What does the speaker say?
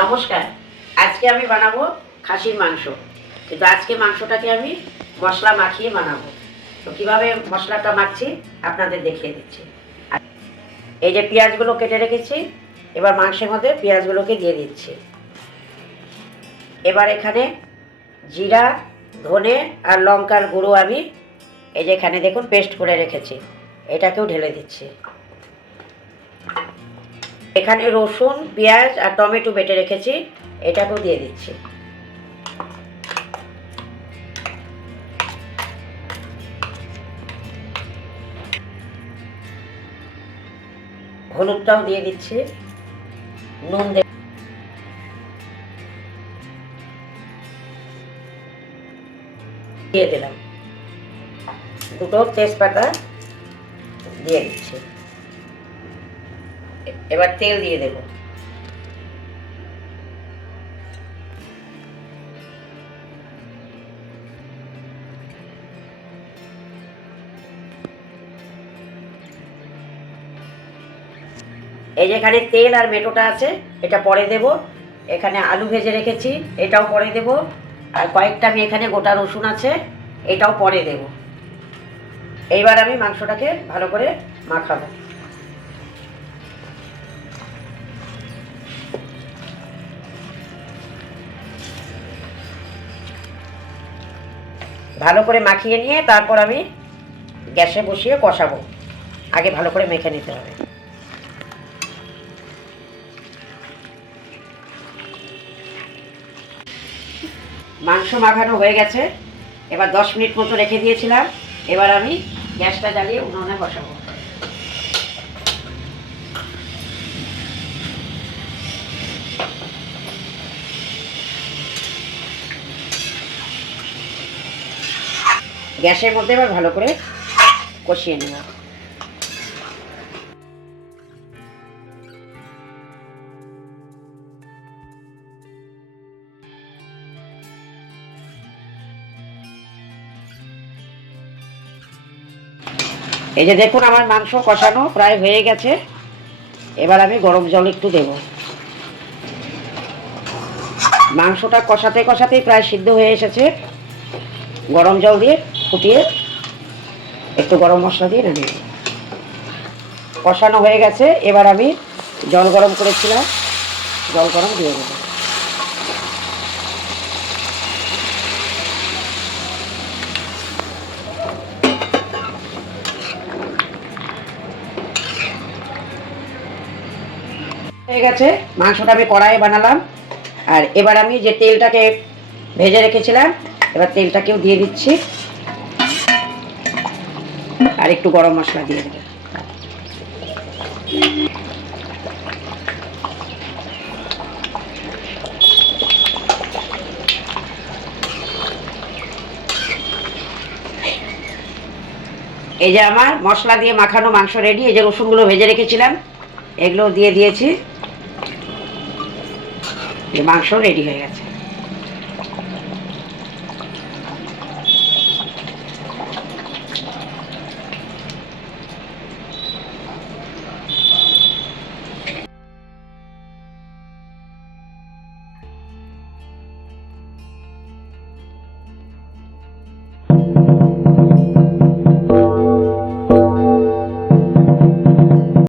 নমস্কার। আজকে আমি বানাবো খাসির মাংস, কিন্তু আজকে মাংসটাকে আমি মশলা মাখিয়ে বানাবো। তো কীভাবে মশলাটা মাখছি আপনাদের দেখিয়ে দিচ্ছি। এই যে পেঁয়াজগুলো কেটে রেখেছি, এবার মাংসের মধ্যে পেঁয়াজগুলোকে দিয়ে দিচ্ছি। এবার এখানে জিরা, ধনে আর লঙ্কার গুঁড়ো আমি এই যে এখানে দেখুন পেস্ট করে রেখেছি, এটাকেও ঢেলে দিচ্ছি। এখানে রসুন, পেঁয়াজ আর টমেটো বেটে রেখেছি, এটাকেও দিয়ে দিচ্ছি। হলুদটাও দিয়ে দিচ্ছি, নুন দিয়ে দিলাম, দুটো তেজপাতা দিয়ে দিচ্ছি। এবার তেল দিয়ে দেব। এই যেখানে তেল আর মেটোটা আছে, এটা পরে দেব। এখানে আলু ভেজে রেখেছি, এটাও পরে দেব। আর কয়েকটা আমি এখানে গোটা রসুন আছে, এটাও পরে দেব। এইবার আমি মাংসটাকে ভালো করে মাখাবো। ভালো করে মাখিয়ে নিয়ে তারপর আমি গ্যাসে বসিয়ে কষাবো। আগে ভালো করে মেখে নিতে হবে। মাংস মাখানো হয়ে গেছে, এবার 10 মিনিট মতো রেখে দিয়েছিলাম। এবার আমি গ্যাসটা জ্বালিয়ে উনুনে বসাবো। গ্যাসের মধ্যে এবার ভালো করে কষিয়ে নেব। এই যে দেখুন আমার মাংস কষানো প্রায় হয়ে গেছে। এবার আমি গরম জল একটু দেব। মাংসটা কষাতে কষাতেই প্রায় সিদ্ধ হয়ে এসেছে। গরম জল দিয়ে ফুটিয়ে একটু গরম মশলা দিয়ে নামিয়ে দেব। কষানো হয়ে গেছে, এবার আমি জল গরম করেছিলাম, জল গরম দিয়ে দেবো। হয়ে গেছে, মাংসটা আমি কড়াইয়ে বানালাম। আর এবার আমি যে তেলটাকে ভেজে রেখেছিলাম, এবার তেলটাকেও দিয়ে দিচ্ছি। আর একটু গরম মশলা দিয়ে দেবো। এই যে আমার মশলা দিয়ে মাখানো মাংস রেডি। এই যে রসুনগুলো ভেজে রেখেছিলাম, এগুলো দিয়ে দিয়েছি। মাংস রেডি হয়ে গেছে।